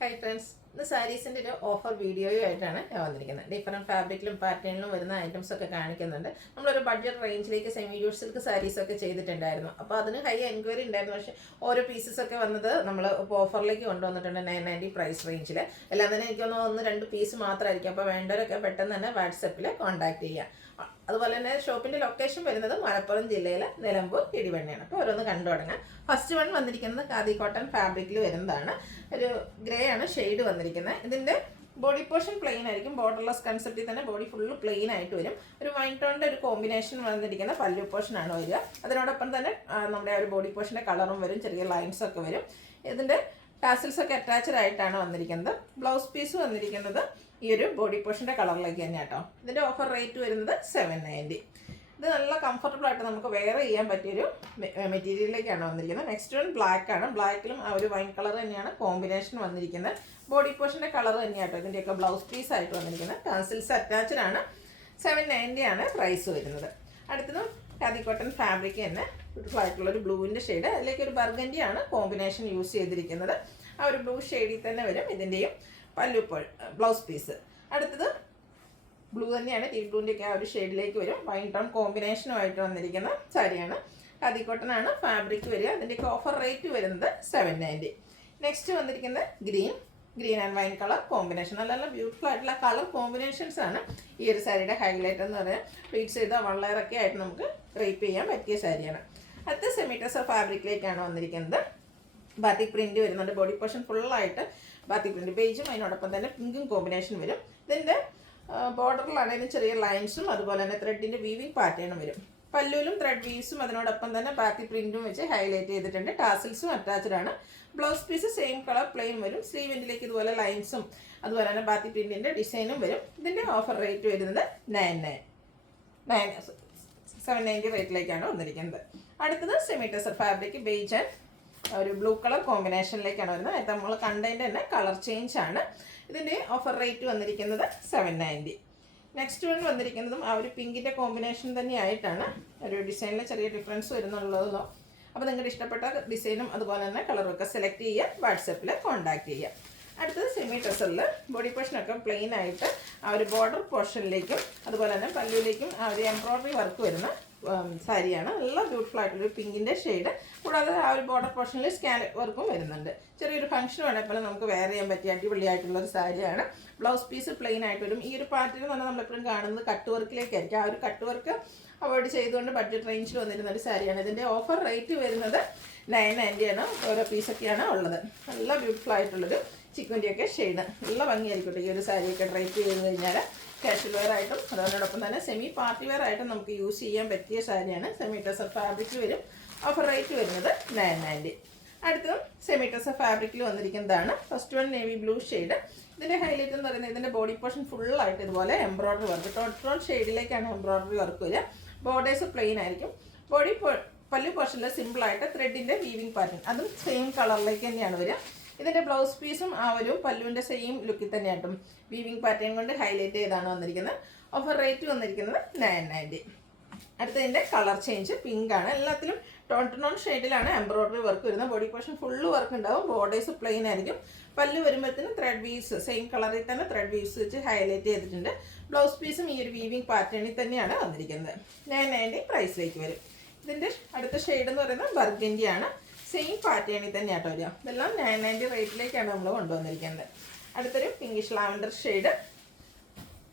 Hi friends, ഇന്ന് സാരീസിൻ്റെ ഒരു offer വീഡിയോയുമായിട്ടാണ് ഞാൻ വന്നിരിക്കുന്നത്. ഡിഫറെൻറ്റ് ഫാബ്രിക്കിലും പാറ്റേണിലും വരുന്ന ഐറ്റംസ് ഒക്കെ കാണിക്കുന്നുണ്ട്. നമ്മളൊരു ബഡ്ജറ്റ് റേഞ്ചിലേക്ക് സെമി യൂസ് സിൽക്ക് സാരീസൊക്കെ ചെയ്തിട്ടുണ്ടായിരുന്നു. അപ്പോൾ അതിന് ഹൈ എൻക്വയറി ഉണ്ടായിരുന്നു. പക്ഷേ ഓരോ പീസസ് ഒക്കെ വന്നത് നമ്മൾ ഇപ്പോൾ ഓഫറിലേക്ക് കൊണ്ടുവന്നിട്ടുണ്ട് 990 പ്രൈസ് റേഞ്ചിൽ. എല്ലാം തന്നെ എനിക്കൊന്ന് 1-2 പീസ് മാത്രമായിരിക്കും. അപ്പോൾ വേണ്ടവരൊക്കെ പെട്ടെന്ന് തന്നെ വാട്സപ്പിൽ കോൺടാക്ട് ചെയ്യുക. അതുപോലെ തന്നെ ഷോപ്പിൻ്റെ ലൊക്കേഷൻ വരുന്നത് മലപ്പുറം ജില്ലയിലെ നിലമ്പൂർ ഇടിവണ്ണയാണ്. അപ്പോൾ ഓരോന്ന് കണ്ടു തുടങ്ങാം. ഫസ്റ്റ് വൺ വന്നിരിക്കുന്നത് ഖാദി കോട്ടൺ ഫാബ്രിക്കിൽ വരുന്നതാണ്. ഒരു ഗ്രേ ആണ് ഷെയ്ഡ് വന്നിരിക്കുന്നത്. ഇതിൻ്റെ ബോഡി പോർഷൻ പ്ലെയിൻ ആയിരിക്കും. ബോർഡർലെസ് കൺസെപ്റ്റിൽ തന്നെ ബോഡി ഫുള്ള് പ്ലെയിൻ ആയിട്ട് വരും. ഒരു വൈൻ ടോണിൻ്റെ ഒരു കോമ്പിനേഷൻ വന്നിരിക്കുന്ന പല്ലു പോർഷൻ ആണ് വരിക. അതിനോടൊപ്പം തന്നെ നമ്മുടെ ഒരു ബോഡി പോർഷൻ്റെ കളറും വരും, ചെറിയ ലൈൻസ് ഒക്കെ വരും. ഇതിൻ്റെ ടാസിൽസ് ഒക്കെ അറ്റാച്ച്ഡ് ആയിട്ടാണ് വന്നിരിക്കുന്നത്. ബ്ലൗസ് പീസ് വന്നിരിക്കുന്നത് ഈ ഒരു ബോഡി പോർഷൻ്റെ കളറിലേക്ക് തന്നെ കേട്ടോ. ഇതിൻ്റെ ഓഫർ റേറ്റ് വരുന്നത് 790. ഇത് നല്ല കംഫർട്ടബിൾ ആയിട്ട് നമുക്ക് വെയർ ചെയ്യാൻ പറ്റിയൊരു മെറ്റീരിയലിലേക്കാണ് വന്നിരിക്കുന്നത്. നെക്സ്റ്റ് വൺ ബ്ലാക്ക് ആണ്. ബ്ലാക്കിലും ആ ഒരു വൈൻ കളർ തന്നെയാണ് കോമ്പിനേഷൻ വന്നിരിക്കുന്നത്. ബോഡി പോർഷൻ്റെ കളർ തന്നെയാട്ടോ ഇതിൻ്റെയൊക്കെ ബ്ലൗസ് പീസ് ആയിട്ട് വന്നിരിക്കുന്നത്. ടാസിൽസ് അറ്റാച്ച്ഡ് ആണ്. 790 ആണ് പ്രൈസ് വരുന്നത്. അടുത്തത് ഖാദി കോട്ടൺ ഫാബ്രിക് തന്നെ ബ്യൂട്ടിഫുൾ ആയിട്ടുള്ളൊരു ബ്ലൂവിൻ്റെ ഷെയ്ഡ്. അതിലേക്ക് ഒരു ബർഗൻഡി ആണ് കോമ്പിനേഷൻ യൂസ് ചെയ്തിരിക്കുന്നത്. ആ ഒരു ബ്ലൂ ഷെയ്ഡിൽ തന്നെ വരും ഇതിൻ്റെയും പല്ലു ബ്ലൗസ് പീസ്. അടുത്തത് ബ്ലൂ തന്നെയാണ്, ടീ ബ്ലൂവിൻ്റെയൊക്കെ ആ ഒരു ഷെയ്ഡിലേക്ക് വരും. വൈൻ ടോൺ കോമ്പിനേഷനുമായിട്ട് വന്നിരിക്കുന്ന സാരിയാണ്. ഖാദി കോട്ടൺ ആണ് ഫാബ്രിക് വരിക. അതിൻ്റെയൊക്കെ ഓഫർ റേറ്റ് വരുന്നത് 790. നെക്സ്റ്റ് വന്നിരിക്കുന്നത് green and wine colour combination. നല്ല നല്ല ബ്യൂട്ടിഫുൾ ആയിട്ടുള്ള കളർ കോമ്പിനേഷൻസ് ആണ് ഈ ഒരു സാരിയുടെ ഹൈലൈറ്റ് എന്ന് പറയാം. പ്ലീറ്റ്സ് ചെയ്ത വള്ളേറൊക്കെ ആയിട്ട് നമുക്ക് ഡ്രൈപ്പ് ചെയ്യാൻ പറ്റിയ സാരിയാണ്. അടുത്ത സെമി ടെസർ ഫാബ്രിക്കിലേക്കാണ് വന്നിരിക്കുന്നത്. ബാത്തിക് പ്രിന്റ് വരുന്നുണ്ട്. ബോഡി പോർഷൻ ഫുള്ളായിട്ട് ബാത്തിക് പ്രിന്റ്, ബേജും അതിനോടൊപ്പം തന്നെ പിങ്കും കോമ്പിനേഷൻ വരും. ഇതിൻ്റെ ബോർഡറിലാണെങ്കിലും ചെറിയ ലൈൻസും അതുപോലെ തന്നെ ത്രെഡിൻ്റെ വീവിങ് പാറ്റേണും വരും. പല്ലുവിലും ത്രെഡ് വീവ്സും അതിനോടൊപ്പം തന്നെ ബാത്തിക് പ്രിന്റും വെച്ച് ഹൈലൈറ്റ് ചെയ്തിട്ടുണ്ട്. ടാസിൽസും അറ്റാച്ച്ഡ് ആണ്. Blouse piece same colour plain വരും. സ്ലീവിൻ്റിലേക്ക് ഇതുപോലെ ലൈൻസും അതുപോലെ തന്നെ ബാത്തിക് പ്രിന്റിൻ്റെ ഡിസൈനും വരും. ഇതിൻ്റെ ഓഫർ റേറ്റ് വരുന്നത് 790 റേറ്റിലേക്കാണ് വന്നിരിക്കുന്നത്. അടുത്തത് semi tussar fabric beige and ഒരു ബ്ലൂ കളർ കോമ്പിനേഷനിലേക്കാണ് വരുന്നത്. അത് നമ്മൾ കണ്ടതിൻ്റെ തന്നെ കളർ ചേഞ്ച് ആണ്. ഇതിൻ്റെ ഓഫർ റേറ്റ് വന്നിരിക്കുന്നത് 790. നെക്സ്റ്റ് വൺ വന്നിരിക്കുന്നതും ആ ഒരു പിങ്കിൻ്റെ കോമ്പിനേഷൻ തന്നെയായിട്ടാണ്. ഒരു ഡിസൈനിൽ ചെറിയ ഡിഫറൻസ് വരുന്നുള്ളതോ. അപ്പോൾ നിങ്ങളുടെ ഇഷ്ടപ്പെട്ട ഡിസൈനും അതുപോലെ തന്നെ കളറും ഒക്കെ സെലക്ട് ചെയ്യുക, വാട്സപ്പിൽ കോൺടാക്ട് ചെയ്യുക. അടുത്തത് സെമി ടെസറിൽ ബോഡി പോർഷനൊക്കെ പ്ലെയിൻ ആയിട്ട് ആ ഒരു ബോർഡർ പോർഷനിലേക്കും അതുപോലെ തന്നെ പല്ലുവിലേക്കും ആ ഒരു എംബ്രോയ്ഡറി വർക്ക് വരുന്ന സാരിയാണ്. നല്ല ബ്യൂട്ടിഫുൾ ആയിട്ടൊരു പിങ്കിൻ്റെ ഷെയ്ഡ്. കൂടാതെ ആ ഒരു ബോർഡർ പോർഷനിൽ സ്കാലപ്പ് വർക്കും വരുന്നുണ്ട്. ചെറിയൊരു ഫംഗ്ഷൻ വേണമെങ്കിൽ നമുക്ക് വെയർ ചെയ്യാൻ പറ്റിയ അടിപൊളിയായിട്ടുള്ളൊരു സാരിയാണ്. ബ്ലൗസ് പീസ് പ്ലെയിൻ ആയിട്ട് വരും. ഈ ഒരു പാറ്റേൺ എന്ന് പറഞ്ഞാൽ നമ്മളെപ്പോഴും കാണുന്നത് കട്ട് വർക്കിലേക്കായിരിക്കും. ആ ഒരു കട്ട് വർക്ക് അവോയ്ഡ് ചെയ്തുകൊണ്ട് ബഡ്ജറ്റ് റേഞ്ചിൽ വന്നിരുന്ന ഒരു സാരിയാണ്. ഇതിൻ്റെ ഓഫർ റേറ്റ് വരുന്നത് 990 ആണ്. ഓരോ പീസൊക്കെയാണ് ഉള്ളത്. നല്ല ബ്യൂട്ടിഫുൾ ആയിട്ടുള്ളൊരു ചിക്കുൻ്റെയൊക്കെ ഷെയ്ഡ്. നല്ല ഭംഗിയായിരിക്കട്ടെ ഈ ഒരു സാരിയൊക്കെ ഡ്രൈപ്പ് ചെയ്ത് കഴിഞ്ഞാൽ. കാഷ്വൽ വെയർ ആയിട്ടും അതോടൊപ്പം തന്നെ സെമി പാർട്ടി വെയർ ആയിട്ടും നമുക്ക് യൂസ് ചെയ്യാൻ പറ്റിയ സാരിയാണ്. സെമി ടെസർ ഫാബ്രിക് വരും. ഓഫർ റേറ്റ് വരുന്നത് 990. അടുത്തതും സെമി ടെസർ ഫാബ്രിക്കിൽ വന്നിരിക്കുന്നതാണ്. First one navy blue shade. ഇതിൻ്റെ ഹൈലൈറ്റ് എന്ന് പറയുന്നത് ഇതിൻ്റെ ബോഡി പോർഷൻ ഫുള്ളായിട്ട് ഇതുപോലെ എംബ്രോയ്ഡറി വർക്ക്, ടോൺ ഷെയ്ഡിലേക്കാണ് എംബ്രോയ്ഡറി വർക്ക് വരിക. ബോർഡേഴ്സ് പ്ലെയിൻ ആയിരിക്കും. പല്ലു പോർഷനിൽ സിമ്പിളായിട്ട് ത്രെഡിൻ്റെ വീവിങ് പാറ്റേൺ, അതും സെയിം കളറിലേക്ക് തന്നെയാണ് വരിക. ഇതിൻ്റെ ബ്ലൗസ് പീസും ആ ഒരു പല്ലുവിൻ്റെ സെയിം ലുക്കിൽ തന്നെയായിട്ടും വീവിങ് പാറ്റേൺ കൊണ്ട് ഹൈലൈറ്റ് ചെയ്താണ് വന്നിരിക്കുന്നത്. ഓഫർ റേറ്റ് വന്നിരിക്കുന്നത് 990. അടുത്തതിൻ്റെ കളർ ചേഞ്ച് പിങ്ക് ആണ്. എല്ലാത്തിലും ടോൺ ടു ടോൺ ഷെയ്ഡിലാണ് എംബ്രോയ്ഡറി വർക്ക് വരുന്നത്. ബോഡി പോർഷൻ ഫുള്ള് വർക്ക് ഉണ്ടാവും. ബോർഡേഴ്സ് പ്ലെയിൻ ആയിരിക്കും. പല്ല് വരുമ്പോഴത്തേനും ത്രെഡ് വീവ്സ് സെയിം കളറിൽ തന്നെ ത്രെഡ് വീവ്സ് വെച്ച് ഹൈലൈറ്റ് ചെയ്തിട്ടുണ്ട്. ബ്ലൗസ് പീസും ഈ ഒരു വീവിങ് പാറ്റേണിൽ തന്നെയാണ് വന്നിരിക്കുന്നത്. 990 പ്രൈസിലേക്ക് വരും. ഇതിൻ്റെ അടുത്ത ഷെയ്ഡ് എന്ന് പറയുന്നത് ബർഗൻഡി ആണ്. സെയിം പാറ്റേണിൽ തന്നെയാട്ടോ വരിക. ഇതെല്ലാം 990 റേറ്റിലേക്കാണ് നമ്മൾ കൊണ്ടുവന്നിരിക്കുന്നത്. അടുത്തൊരു പിങ്കിഷ് ലാവൻഡർ ഷെയ്ഡ്.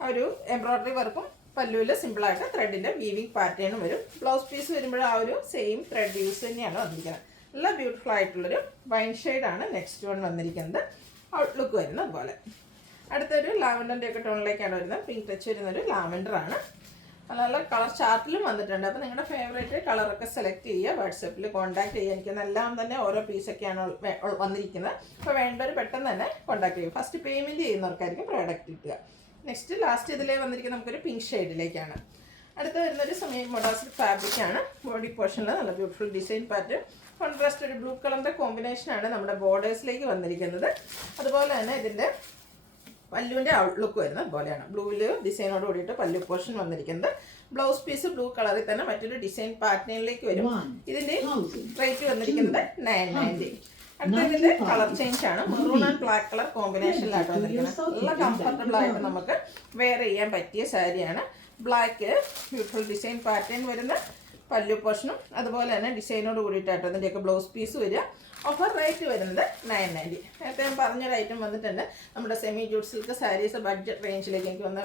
ഒരു എംബ്രോയ്ഡറി വർക്കും പല്ലുവിൽ സിമ്പിളായിട്ട് ത്രെഡിൻ്റെ വീവിങ് പാറ്റേണും വരും. ബ്ലൗസ് പീസ് വരുമ്പോൾ ആ ഒരു സെയിം ത്രെഡ് യൂസ് തന്നെയാണ് വന്നിരിക്കുന്നത്. നല്ല ബ്യൂട്ടിഫുൾ ആയിട്ടുള്ളൊരു വൈൻ ഷെയ്ഡാണ് നെക്സ്റ്റ് വൺ വന്നിരിക്കുന്നത്. ഔട്ട്ലുക്ക് വരുന്നത് പോലെ. അടുത്തൊരു ലാവൻഡറിൻ്റെ ഒക്കെ ടോണിലേക്കാണ് വരുന്നത്. പിങ്ക് ടച്ച് വരുന്നൊരു ലാവൻഡർ ആണ്. നല്ല നല്ല കളർ ചാർട്ടിലും വന്നിട്ടുണ്ട്. അപ്പോൾ നിങ്ങളുടെ ഫേവറേറ്റ് കളറൊക്കെ സെലക്ട് ചെയ്യുക, വാട്സപ്പിൽ കോൺടാക്ട് ചെയ്യുക. എനിക്കെല്ലാം തന്നെ ഓരോ പീസൊക്കെയാണ് വന്നിരിക്കുന്നത്. അപ്പോൾ വേണ്ടവർ പെട്ടെന്ന് തന്നെ കോൺടാക്ട് ചെയ്യും. ഫസ്റ്റ് പേയ്മെൻറ്റ് ചെയ്യുന്നവർക്കായിരിക്കും പ്രോഡക്റ്റ് കിട്ടുക. നെക്സ്റ്റ് ലാസ്റ്റ് ഇതിലേ വന്നിരിക്കുന്നത് നമുക്കൊരു പിങ്ക് ഷെയ്ഡിലേക്കാണ്. അടുത്ത് വരുന്നൊരു സെമി മൊഡാസിക് ഫാബ്രിക്കാണ്. ബോഡി പോർഷനിൽ നല്ല ബ്യൂട്ടിഫുൾ ഡിസൈൻ പാറ്റേൺ, കോൺട്രാസ്റ്റ് ഒരു ബ്ലൂ കളറിൻ്റെ കോമ്പിനേഷനാണ് നമ്മുടെ ബോർഡേഴ്സിലേക്ക് വന്നിരിക്കുന്നത്. അതുപോലെ തന്നെ ഇതിൻ്റെ പല്ലുവിൻ്റെ ഔട്ട്ലുക്ക് വരുന്നത് പോലെയാണ്. ബ്ലൂവിൽ ഡിസൈനോട് കൂടിയിട്ട് പല്ലു പോർഷൻ വന്നിരിക്കുന്നത്. ബ്ലൗസ് പീസ് ബ്ലൂ കളറിൽ തന്നെ മറ്റൊരു ഡിസൈൻ പാറ്റേണിലേക്ക് വരും. ഇതിൻ്റെ റേറ്റ് വന്നിരിക്കുന്നത് 990. അടുത്തതിന്റെ കളർ ചേഞ്ച് ആണ്. മെറൂൺ ആൻഡ് ബ്ലാക്ക് കളർ കോമ്പിനേഷനിലായിട്ട് വന്നിരിക്കുന്നത്. നല്ല കംഫർട്ടബിൾ ആയിട്ട് നമുക്ക് വെയർ ചെയ്യാൻ പറ്റിയ സാരിയാണ്. ബ്ലാക്ക് ബ്യൂട്ടിഫുൾ ഡിസൈൻ പാറ്റേൺ വരുന്ന പല്ലു പോർഷനും അതുപോലെ തന്നെ ഡിസൈനോട് കൂടിയിട്ടായിട്ട് അതിൻ്റെയൊക്കെ ബ്ലൗസ് പീസ് വരിക. ഓഫർ റേറ്റ് വരുന്നത് 990. നേരത്തെ ഞാൻ പറഞ്ഞൊരു ഐറ്റം വന്നിട്ടുണ്ട്. നമ്മുടെ semi jute silk saris budget റേഞ്ചിലേക്ക് എനിക്ക് വന്ന്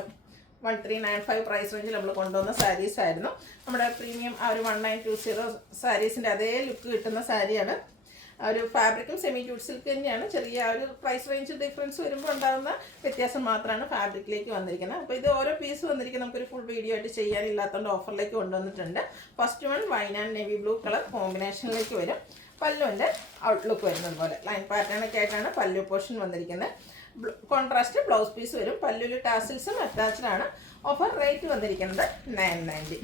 1395 പ്രൈസ് റേഞ്ചിൽ നമ്മൾ കൊണ്ടുവന്ന സാരീസ് ആയിരുന്നു. നമ്മുടെ പ്രീമിയം ആ ഒരു 1920 സാരീസിൻ്റെ അതേ ലുക്ക് കിട്ടുന്ന സാരിയാണ്. ഒരു ഫാബ്രിക്കും സെമി ജൂട്ട് സിൽക്ക് തന്നെയാണ്. ചെറിയ ഒരു പ്രൈസ് റേഞ്ച് ഡിഫറൻസ് വരുമ്പോൾ ഉണ്ടാകുന്ന വ്യത്യാസം മാത്രമാണ് ഫാബ്രിക്കിലേക്ക് വന്നിരിക്കുന്നത്. അപ്പോൾ ഇത് ഓരോ പീസ് വന്നിരിക്കുന്നത് നമുക്കൊരു ഫുൾ വീഡിയോ ആയിട്ട് ചെയ്യാനില്ലാത്തതുകൊണ്ട് ഓഫറിലേക്ക് കൊണ്ടുവന്നിട്ടുണ്ട്. First one wine and navy blue colour കോമ്പിനേഷനിലേക്ക് വരും. പല്ലുവിൻ്റെ ഔട്ട്ലുക്ക് വരുന്നത് പോലെ ലൈൻ പാറ്റേൺ ഒക്കെ ആയിട്ടാണ് പല്ലു പോർഷൻ വന്നിരിക്കുന്നത്. കോൺട്രാസ്റ്റ് ബ്ലൗസ് പീസ് വരും. പല്ലുവിൽ ടാസിൽസും അറ്റാച്ച്ഡ് ആണ്. ഓഫർ റേറ്റ് വന്നിരിക്കുന്നത് 990.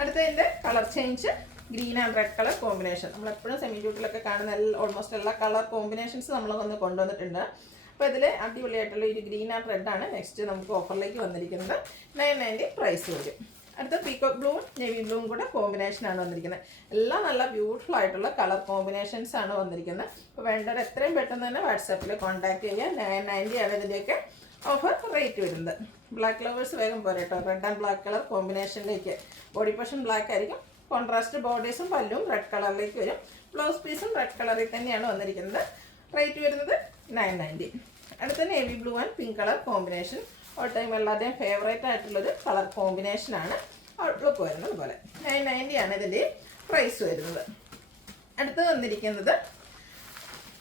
അടുത്തതിൻ്റെ colour change green and red colour combination. നമ്മളെപ്പോഴും സെമി ജൂട്ടിലൊക്കെ കാണുന്ന ഓൾമോസ്റ്റ് എല്ലാ കളർ കോമ്പിനേഷൻസ് നമ്മൾ വന്ന് കൊണ്ടുവന്നിട്ടുണ്ട്. അപ്പോൾ ഇതിൽ അടിപൊളിയായിട്ടുള്ള ഒരു ഗ്രീൻ ആൻഡ് റെഡ് ആണ് നെക്സ്റ്റ് നമുക്ക് ഓഫറിലേക്ക് വന്നിരിക്കുന്നത്. 990 പ്രൈസ് വരും. അടുത്ത പീക്കോക്ക് ബ്ലൂവും നേവി ബ്ലൂവും കൂടെ കോമ്പിനേഷനാണ് വന്നിരിക്കുന്നത്. എല്ലാം നല്ല ബ്യൂട്ടിഫുൾ ആയിട്ടുള്ള കളർ കോമ്പിനേഷൻസ് ആണ് വന്നിരിക്കുന്നത്. അപ്പോൾ വേണ്ടവർ എത്രയും പെട്ടെന്ന് തന്നെ വാട്സാപ്പിൽ കോൺടാക്ട് ചെയ്യുക. 990 ആണ് ഇതിൻ്റെയൊക്കെ ഓഫർ റേറ്റ് വരുന്നത്. ബ്ലാക്ക് ലവേഴ്സ് വേഗം പോരെ കേട്ടോ. റെഡ് ആൻഡ് ബ്ലാക്ക് കളർ കോമ്പിനേഷനിലേക്ക് ബോഡി പോർഷൻ ബ്ലാക്ക് ആയിരിക്കും. കോൺട്രാസ്റ്റ് ബോർഡേഴ്സും പല്ലും റെഡ് കളറിലേക്ക് വരും. ബ്ലൗസ് പീസും റെഡ് കളറിൽ തന്നെയാണ് വന്നിരിക്കുന്നത്. റേറ്റ് വരുന്നത് 990. അടുത്ത navy blue and pink colour combination all time എല്ലാവരുടെയും ഫേവറേറ്റ് ആയിട്ടുള്ളൊരു കളർ കോമ്പിനേഷനാണ്. ഔട്ട്ലുക്ക് വരുന്നത് പോലെ 990 ആണ് ഇതിൻ്റെ പ്രൈസ് വരുന്നത്. അടുത്ത് വന്നിരിക്കുന്നത്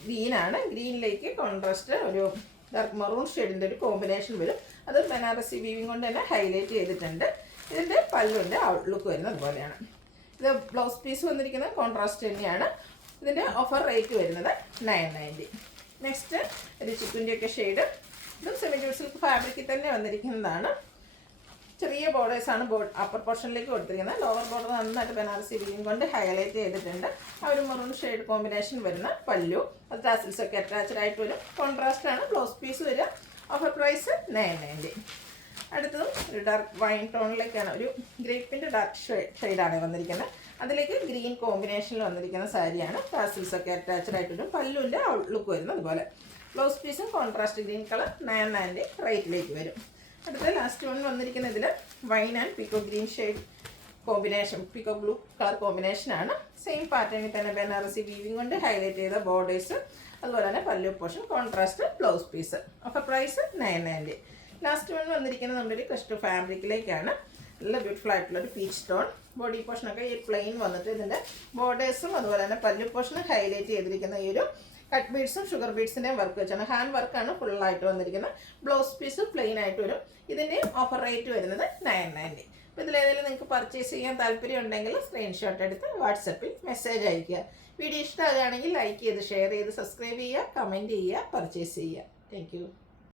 ഗ്രീനാണ്. ഗ്രീനിലേക്ക് കോൺട്രാസ്റ്റ് ഒരു ഡാർക്ക് മറൂൺ ഷെയ്ഡിൻ്റെ ഒരു കോമ്പിനേഷൻ വരും. അത് ബനാറസി വീവിങ് കൊണ്ട് തന്നെ ഹൈലൈറ്റ് ചെയ്തിട്ടുണ്ട്. ഇതിൻ്റെ പല്ലുവിൻ്റെ ഔട്ട്ലുക്ക് വരുന്നത് പോലെയാണ്. ഇത് ബ്ലൗസ് പീസ് വന്നിരിക്കുന്നത് കോൺട്രാസ്റ്റ് തന്നെയാണ്. ഇതിൻ്റെ ഓഫർ റേറ്റ് വരുന്നത് 990. നെക്സ്റ്റ് ഒരു ചിക്കുൻ്റെയൊക്കെ ഷെയ്ഡ്. ഇതും സെമി ജൂട്ട് സിൽക്ക് ഫാബ്രിക്കിൽ തന്നെ വന്നിരിക്കുന്നതാണ്. ചെറിയ ബോർഡേഴ്സാണ് അപ്പർ പോർഷനിലേക്ക് കൊടുത്തിരിക്കുന്നത്. ലോവർ ബോർഡർ നന്നായിട്ട് ബനാറസി വീവിങ് കൊണ്ട് ഹൈലൈറ്റ് ചെയ്തിട്ടുണ്ട്. ആ ഒരു മെറൂൺ ഷെയ്ഡ് കോമ്പിനേഷൻ വരുന്ന പല്ലു. അത് ടാസിൽസ് ഒക്കെ അറ്റാച്ച്ഡ് ആയിട്ട് വരും. കോൺട്രാസ്റ്റ് ആണ് ബ്ലൗസ് പീസ് വരിക. Offer price 990. അടുത്തതും ഒരു ഡാർക്ക് വൈൻ ടോണിലേക്കാണ്. ഒരു ഗ്രേപ്പിൻ്റെ ഡാർക്ക് ഷെയ്ഡാണ് വന്നിരിക്കുന്നത്. അതിലേക്ക് ഗ്രീൻ കോമ്പിനേഷനിൽ വന്നിരിക്കുന്ന സാരിയാണ്. ടാസിൽസ് ഒക്കെ അറ്റാച്ച്ഡ് ആയിട്ട് വരും. പല്ലുവിൻ്റെ ഔട്ട്ലുക്ക് വരുന്നത് അതുപോലെ. ബ്ലൗസ് പീസും കോൺട്രാസ്റ്റ് ഗ്രീൻ കളർ 990 റേറ്റിലേക്ക് വരും. അടുത്ത ലാസ്റ്റ് വൺ വന്നിരിക്കുന്ന ഇതിൽ wine and peacock green shade combination, peacock blue colour കോമ്പിനേഷനാണ്. സെയിം പാറ്റേണിൽ തന്നെ ബനാറസി വീവിങ് കൊണ്ട് ഹൈലൈറ്റ് ചെയ്ത ബോർഡേഴ്സ്, അതുപോലെ തന്നെ pallu portion, contrast blouse piece. Offer price 990. Last one വന്നിരിക്കുന്നത് നമ്മുടെ ഒരു ക്രിസ്റ്റൽ ഫാബ്രിക്കിലേക്കാണ്. നല്ല ബ്യൂട്ടിഫുൾ ആയിട്ടുള്ളൊരു പീച്ച് ടോൺ. ബോഡി പോർഷനൊക്കെ ഈ പ്ലെയിൻ വന്നിട്ട് ഇതിൻ്റെ ബോർഡേഴ്സും അതുപോലെ തന്നെ പല്ലു പോർഷനും ഹൈലൈറ്റ് ചെയ്തിരിക്കുന്ന ഈ ഒരു കട്ട് ബീഡ്സും ഷുഗർ ബീഡ്സിൻ്റെയും വർക്ക് വെച്ചാണ്. ഹാൻഡ് വർക്കാണ് ഫുള്ളായിട്ട് വന്നിരിക്കുന്നത്. ബ്ലൗസ് പീസ് പ്ലെയിൻ ആയിട്ട് വരും. ഇതിൻ്റെ ഓഫർ റേറ്റ് വരുന്നത് 990. അപ്പോൾ ഇതിലേതെങ്കിലും നിങ്ങൾക്ക് പർച്ചേസ് ചെയ്യാൻ താല്പര്യം ഉണ്ടെങ്കിൽ സ്ക്രീൻഷോട്ട് എടുത്ത് വാട്സപ്പിൽ മെസ്സേജ് അയയ്ക്കുക. വീഡിയോ ഇഷ്ടമാകുകയാണെങ്കിൽ ലൈക്ക് ചെയ്ത് ഷെയർ ചെയ്ത് സബ്സ്ക്രൈബ് ചെയ്യുക, കമൻറ്റ് ചെയ്യുക, പർച്ചേസ് ചെയ്യുക. താങ്ക്